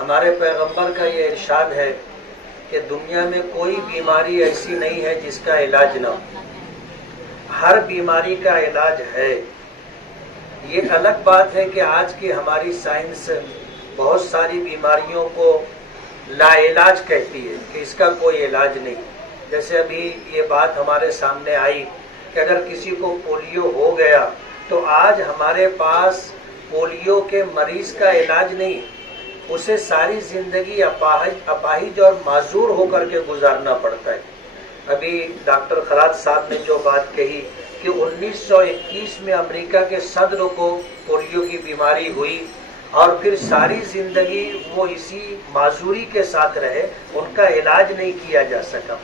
ہمارے پیغمبر کا یہ ارشاد ہے کہ دنیا میں کوئی بیماری ایسی نہیں ہے جس کا علاج نہ ہو، ہر بیماری کا علاج ہے۔ یہ الگ بات ہے کہ آج کی ہماری سائنس بہت ساری بیماریوں کو لا علاج کہتی ہے کہ اس کا کوئی علاج نہیں۔ جیسے ابھی یہ بات ہمارے سامنے آئی کہ اگر کسی کو پولیو ہو گیا تو آج ہمارے پاس پولیو کے مریض کا علاج نہیں، اسے ساری زندگی اپاہج اور معذور ہو کر کے گزارنا پڑتا ہے۔ ابھی ڈاکٹر خراج صاحب نے جو بات کہی کہ 1921 میں امریکہ کے صدر کو پولیو کی بیماری ہوئی اور پھر ساری زندگی وہ اسی معذوری کے ساتھ رہے، ان کا علاج نہیں کیا جا سکا،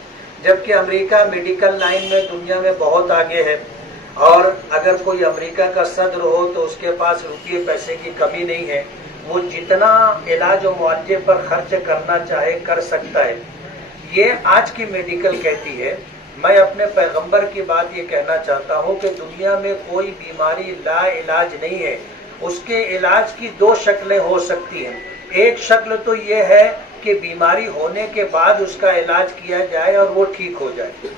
جبکہ امریکہ میڈیکل لائن میں دنیا میں بہت آگے ہے، اور اگر کوئی امریکہ کا صدر ہو تو اس کے پاس روپیے پیسے کی کمی نہیں ہے، وہ جتنا علاج و معالجے پر خرچ کرنا چاہے کر سکتا ہے۔ یہ آج کی میڈیکل کہتی ہے۔ میں اپنے پیغمبر کی بات یہ کہنا چاہتا ہوں کہ دنیا میں کوئی بیماری لا علاج نہیں ہے، اس کے علاج کی دو شکلیں ہو سکتی ہیں۔ ایک شکل تو یہ ہے کہ بیماری ہونے کے بعد اس کا علاج کیا جائے اور وہ ٹھیک ہو جائے،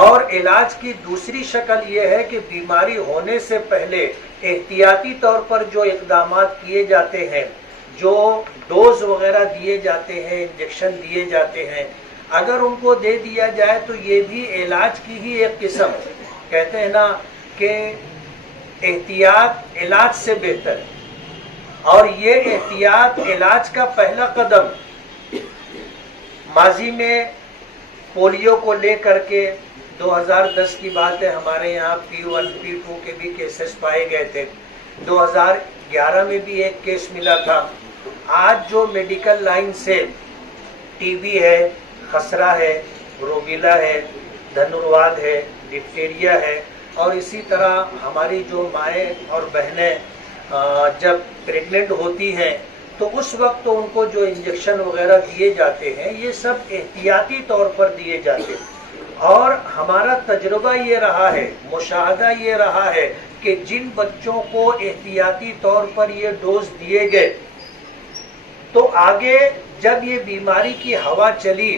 اور علاج کی دوسری شکل یہ ہے کہ بیماری ہونے سے پہلے احتیاطی طور پر جو اقدامات کیے جاتے ہیں، جو ڈوز وغیرہ دیے جاتے ہیں، انجیکشن دیے جاتے ہیں، اگر ان کو دے دیا جائے تو یہ بھی علاج کی ہی ایک قسم ہے۔ کہتے ہیں نا کہ احتیاط علاج سے بہتر ہے، اور یہ احتیاط علاج کا پہلا قدم۔ ماضی میں پولیو کو لے کر کے 2010 کی بات ہے، ہمارے یہاں P1 P2 کے بھی کیسز پائے گئے تھے، 2011 میں بھی ایک کیس ملا تھا۔ آج جو میڈیکل لائن سے ٹی بی ہے، خسرہ ہے، روبیلا ہے، دھنورواد ہے، ڈپٹیریا ہے، اور اسی طرح ہماری جو مائیں اور بہنیں جب پریگننٹ ہوتی ہیں تو اس وقت ان کو جو انجیکشن وغیرہ دیے جاتے ہیں یہ سب احتیاطی طور پر دیے جاتے ہیں، اور ہمارا تجربہ یہ رہا ہے، مشاہدہ یہ رہا ہے کہ جن بچوں کو احتیاطی طور پر یہ ڈوز دیے گئے تو آگے جب یہ بیماری کی ہوا چلی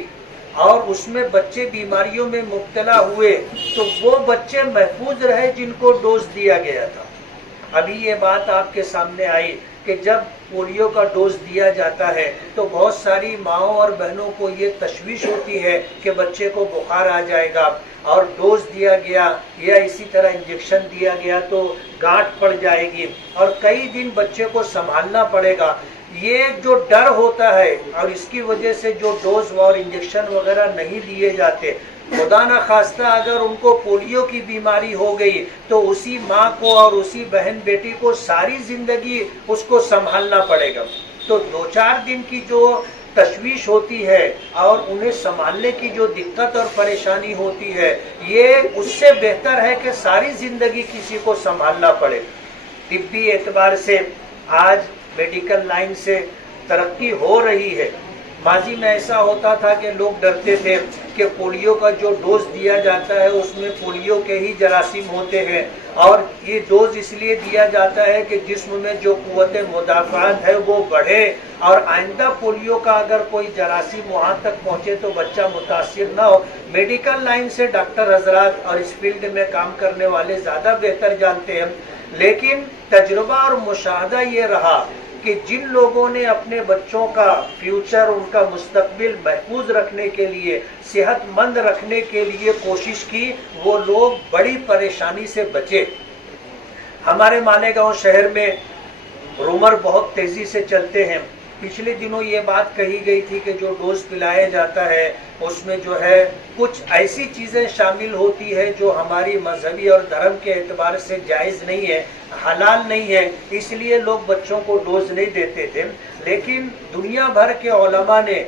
اور اس میں بچے بیماریوں میں مبتلا ہوئے تو وہ بچے محفوظ رہے جن کو ڈوز دیا گیا تھا۔ ابھی یہ بات آپ کے سامنے آئی کہ جب پولیو کا ڈوز دیا جاتا ہے تو بہت ساری ماؤں اور بہنوں کو یہ تشویش ہوتی ہے کہ بچے کو بخار آ جائے گا، اور ڈوز دیا گیا یا اسی طرح انجیکشن دیا گیا تو گانٹھ پڑ جائے گی اور کئی دن بچے کو سنبھالنا پڑے گا۔ یہ جو ڈر ہوتا ہے اور اس کی وجہ سے جو ڈوز اور انجیکشن وغیرہ نہیں دیے جاتے، خدا نہ خواستہ اگر ان کو پولیو کی بیماری ہو گئی تو اسی ماں کو اور اسی بہن بیٹی کو ساری زندگی اس کو سنبھالنا پڑے گا۔ تو 2-4 دن کی جو تشویش ہوتی ہے اور انہیں سنبھالنے کی جو دقت اور پریشانی ہوتی ہے، یہ اس سے بہتر ہے کہ ساری زندگی کسی کو سنبھالنا پڑے۔ طبی اعتبار سے آج میڈیکل لائن سے ترقی ہو رہی ہے۔ ماضی میں ایسا ہوتا تھا کہ لوگ ڈرتے تھے کہ پولیو کا جو ڈوز دیا جاتا ہے اس میں پولیو کے ہی جراثیم ہوتے ہیں، اور یہ ڈوز اس لیے دیا جاتا ہے کہ جسم میں جو قوت مدافعت ہے وہ بڑھے، اور آئندہ پولیو کا اگر کوئی جراثیم وہاں تک پہنچے تو بچہ متاثر نہ ہو۔ میڈیکل لائن سے ڈاکٹر حضرات اور اس فیلڈ میں کام کرنے والے زیادہ بہتر جانتے ہیں، لیکن تجربہ اور مشاہدہ یہ رہا کہ جن لوگوں نے اپنے بچوں کا فیوچر، ان کا مستقبل محفوظ رکھنے کے لیے، صحت مند رکھنے کے لیے کوشش کی، وہ لوگ بڑی پریشانی سے بچے۔ ہمارے مالیگاؤں شہر میں رومر بہت تیزی سے چلتے ہیں۔ پچھلے دنوں یہ بات کہی گئی تھی کہ جو ڈوز پلایا جاتا ہے اس میں جو ہے کچھ ایسی چیزیں شامل ہوتی ہے جو ہماری مذہبی اور دھرم کے اعتبار سے جائز نہیں ہے، حلال نہیں ہے، اس لیے لوگ بچوں کو ڈوز نہیں دیتے تھے۔ لیکن دنیا بھر کے علماء نے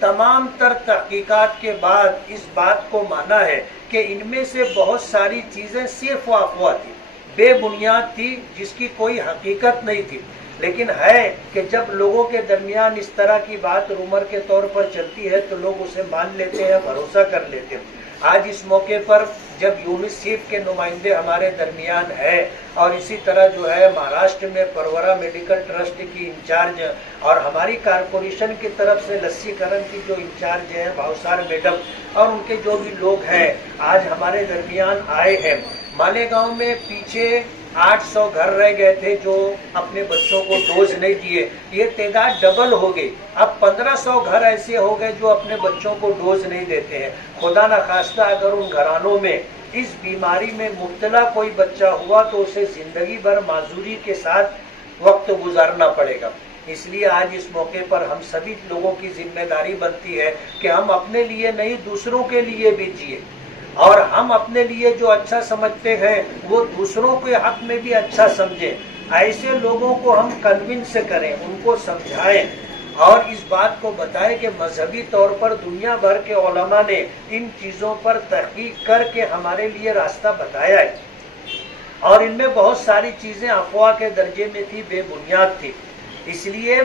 تمام تر تحقیقات کے بعد اس بات کو مانا ہے کہ ان میں سے بہت ساری چیزیں صرف و افواہ تھی، بے بنیاد تھی، جس کی کوئی حقیقت نہیں تھی۔ لیکن ہے کہ جب لوگوں کے درمیان اس طرح کی بات رومر کے طور پر چلتی ہے تو لوگ اسے مان لیتے ہیں، بھروسہ کر لیتے ہیں۔ آج اس موقع پر جب یونیسیف کے نمائندے ہمارے درمیان ہیں اور اسی طرح جو ہے مہاراشٹر میں پرورا میڈیکل ٹرسٹ کی انچارج اور ہماری کارپوریشن کی طرف سے لسی کرن کی جو انچارج ہیں بھاؤسار میڈم اور ان کے جو بھی لوگ ہیں آج ہمارے درمیان آئے ہیں. مالیگاؤں میں پیچھے 800 گھر رہ گئے تھے جو اپنے بچوں کو ڈوز نہیں دیے, یہ تعداد ڈبل ہو گئی. اب 1500 گھر ایسے ہو گئے جو اپنے بچوں کو ڈوز نہیں دیتے ہیں. خدا نخواستہ اگر ان گھرانوں میں اس بیماری میں مبتلا کوئی بچہ ہوا تو اسے زندگی بھر معذوری کے ساتھ وقت گزارنا پڑے گا. اس لیے آج اس موقع پر ہم سبھی لوگوں کی ذمہ داری بنتی ہے کہ ہم اپنے لیے نہیں دوسروں کے لیے بھی جیے, اور ہم اپنے لیے جو اچھا سمجھتے ہیں وہ دوسروں کے حق میں بھی اچھا سمجھیں. ایسے لوگوں کو ہم کنونس کریں, ان کو سمجھائیں اور اس بات کو بتائیں کہ مذہبی طور پر دنیا بھر کے علماء نے ان چیزوں پر تحقیق کر کے ہمارے لیے راستہ بتایا ہے, اور ان میں بہت ساری چیزیں افواہ کے درجے میں تھی, بے بنیاد تھی. اس لیے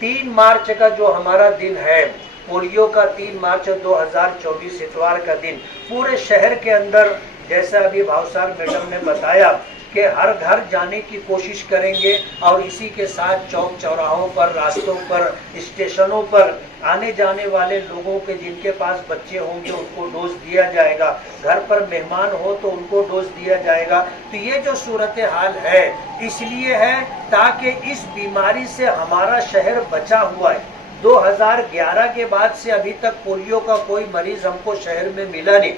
3 مارچ کا جو ہمارا دن ہے پولیو کا, 3 مارچ 2024 اتوار کا دن, پورے شہر کے اندر جیسا ابھی بھاؤسار میڈم نے بتایا کہ ہر گھر جانے کی کوشش کریں گے, اور اسی کے ساتھ چوک چوراہوں پر, راستوں پر, اسٹیشنوں پر آنے جانے والے لوگوں کے جن کے پاس بچے ہوں گے ان کو ڈوز دیا جائے گا, گھر پر مہمان ہو تو ان کو ڈوز دیا جائے گا. تو یہ جو صورتحال ہے اس لیے ہے تاکہ اس بیماری سے ہمارا شہر بچا ہوا ہے. 2011 کے بعد سے ابھی تک پولیو کا کوئی مریض ہم کو شہر میں ملا نہیں.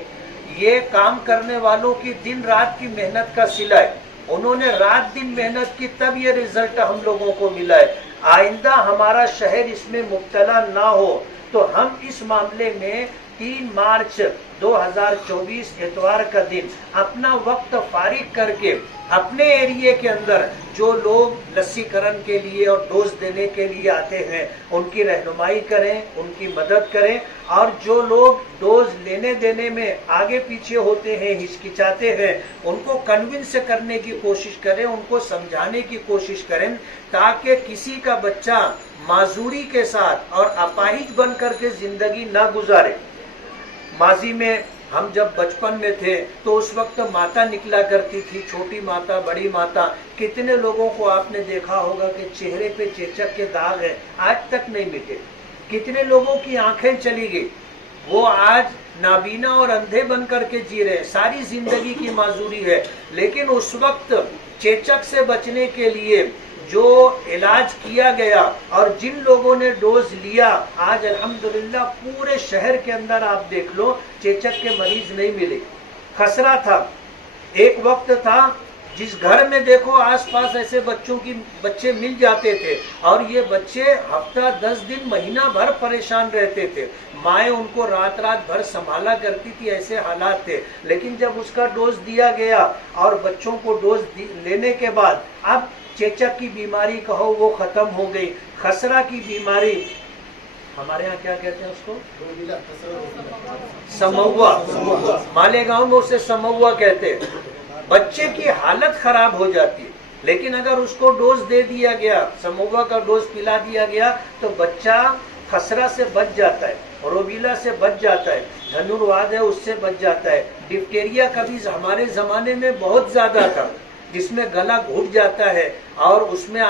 یہ کام کرنے والوں کی دن رات کی محنت کا صلہ ہے, انہوں نے رات دن محنت کی تب یہ رزلٹ ہم لوگوں کو ملا ہے. آئندہ ہمارا شہر اس میں مبتلا نہ ہو تو ہم اس معاملے میں 3 مارچ 2024 اتوار کا دن اپنا وقت فارغ کر کے اپنے ایریے کے اندر جو لوگ لسی کرن کے لیے اور ڈوز دینے کے لیے آتے ہیں ان کی رہنمائی کریں, ان کی مدد کریں, اور جو لوگ ڈوز لینے دینے میں آگے پیچھے ہوتے ہیں, ہچکچاتے ہیں, ان کو کنونس کرنے کی کوشش کریں, ان کو سمجھانے کی کوشش کریں تاکہ کسی کا بچہ معذوری کے ساتھ اور اپاہج بن کر کے زندگی نہ گزارے. ماضی میں ہم جب بچپن میں تھے تو اس وقت ماتا نکلا کرتی تھی, چھوٹی ماتا, بڑی ماتا. کتنے لوگوں کو آپ نے دیکھا ہوگا کہ چہرے پہ چیچک کے داغ ہیں, آج تک نہیں مٹے. کتنے لوگوں کی آنکھیں چلی گئی, وہ آج نابینا اور اندھے بن کر کے جی رہے, ساری زندگی کی معذوری ہے. لیکن اس وقت چیچک سے بچنے کے لیے جو علاج کیا گیا اور جن لوگوں نے ڈوز لیا, آج الحمدللہ پورے شہر کے اندر آپ دیکھ لو چیچک کے مریض نہیں ملے. خسرہ تھا, ایک وقت تھا جس گھر میں دیکھو آس پاس ایسے بچے مل جاتے تھے, اور یہ بچے ہفتہ 10 دن مہینہ بھر پریشان رہتے تھے. مائیں ان کو رات بھر سنبھالا کرتی تھی, ایسے حالات تھے. لیکن جب اس کا ڈوز دیا گیا اور بچوں کو ڈوز لینے کے بعد اب چیچک کی بیماری کہو وہ ختم ہو گئی. خسرہ کی بیماری, ہمارے ہاں کیا کہتے ہیں اس کو, سموا, مالیگاؤں میں اسے سموا کہتے ہیں. بچے کی حالت خراب ہو جاتی ہے, لیکن اگر اس کو ڈوز دے دیا گیا, سموا کا ڈوز پلا دیا گیا تو بچہ خسرہ سے بچ جاتا ہے, روبیلا سے بچ جاتا ہے, دھنورواد ہے اس سے بچ جاتا ہے. ڈفٹیریا کا بھی ہمارے زمانے میں بہت زیادہ تھا جس میں گلا گھٹ جاتا ہے اور اس میں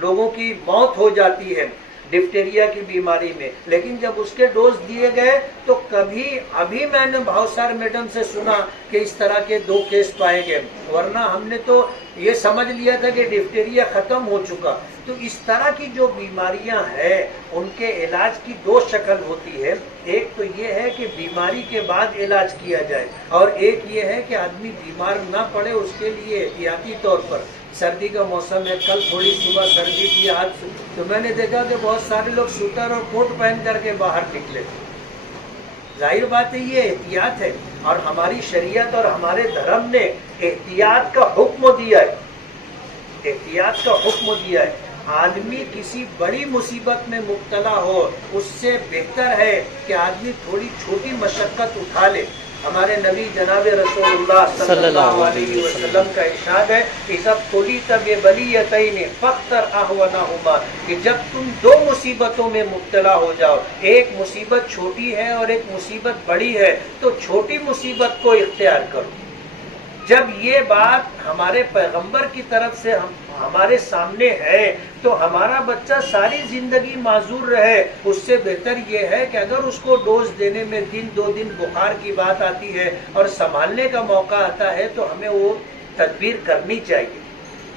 لوگوں کی موت ہو جاتی ہے ڈفٹیریا کی بیماری میں. لیکن جب اس کے ڈوز دیے گئے تو کبھی ابھی میں نے بھاؤسار میڈم سے سنا کہ اس طرح کے 2 کیس پائے گئے, ورنہ ہم نے تو یہ سمجھ لیا تھا کہ ڈفٹیریا ختم ہو چکا. تو اس طرح کی جو بیماریاں ہیں ان کے علاج کی 2 شکل ہوتی ہے. ایک تو یہ ہے کہ بیماری کے بعد علاج کیا جائے, اور ایک یہ ہے کہ آدمی بیمار نہ پڑے اس کے لیے احتیاطی طور پر. سردی کا موسم ہے, کل تھوڑی صبح سردی تھی, آج تو میں نے دیکھا کہ بہت سارے لوگ سوٹر اور کوٹ پہن کر کے باہر نکلے. ظاہر بات ہے یہ احتیاط ہے, اور ہماری شریعت اور ہمارے دھرم نے احتیاط کا حکم دیا ہے, احتیاط کا حکم دیا ہے. آدمی کسی بڑی مصیبت میں مبتلا ہو اس سے بہتر ہے کہ آدمی تھوڑی چھوٹی مشقت اٹھا لے. ہمارے نبی جناب رسول اللہ صلی اللہ علیہ وسلم کا ارشاد ہے اذا ابتلیت ببلیتین فاختر اهونہما، کہ جب تم دو مصیبتوں میں مبتلا ہو جاؤ، ایک مصیبت چھوٹی ہے اور ایک مصیبت بڑی ہے، تو چھوٹی مصیبت کو اختیار کرو۔ جب یہ بات ہمارے پیغمبر کی طرف سے ہمارے سامنے ہے تو ہمارا بچہ ساری زندگی معذور رہے، اس سے بہتر یہ ہے کہ اگر اس کو ڈوز دینے میں دن دو دن بخار کی بات آتی ہے اور سنبھالنے کا موقع آتا ہے تو ہمیں وہ تدبیر کرنی چاہیے،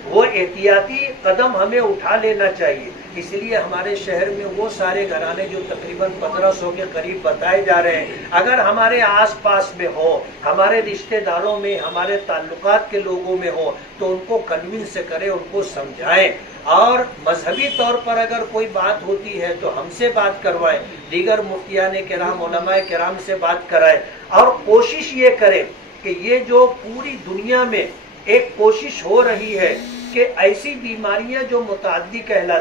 وہ احتیاطی قدم ہمیں اٹھا لینا چاہیے۔ اس لیے ہمارے شہر میں وہ سارے گھرانے جو تقریباً 1500 کے قریب بتائے جا رہے ہیں، اگر ہمارے آس پاس میں ہو، ہمارے رشتہ داروں میں، ہمارے تعلقات کے لوگوں میں ہو، تو ان کو کنونس کریں، ان کو سمجھائیں، اور مذہبی طور پر اگر کوئی بات ہوتی ہے تو ہم سے بات کروائیں، دیگر مفتیان کرام، علماء کرام سے بات کرائیں، اور کوشش یہ کریں کہ یہ جو پوری دنیا میں ایک کوشش ہو رہی ہے کہ ایسی بیماریاں جو متعدی کہلاتی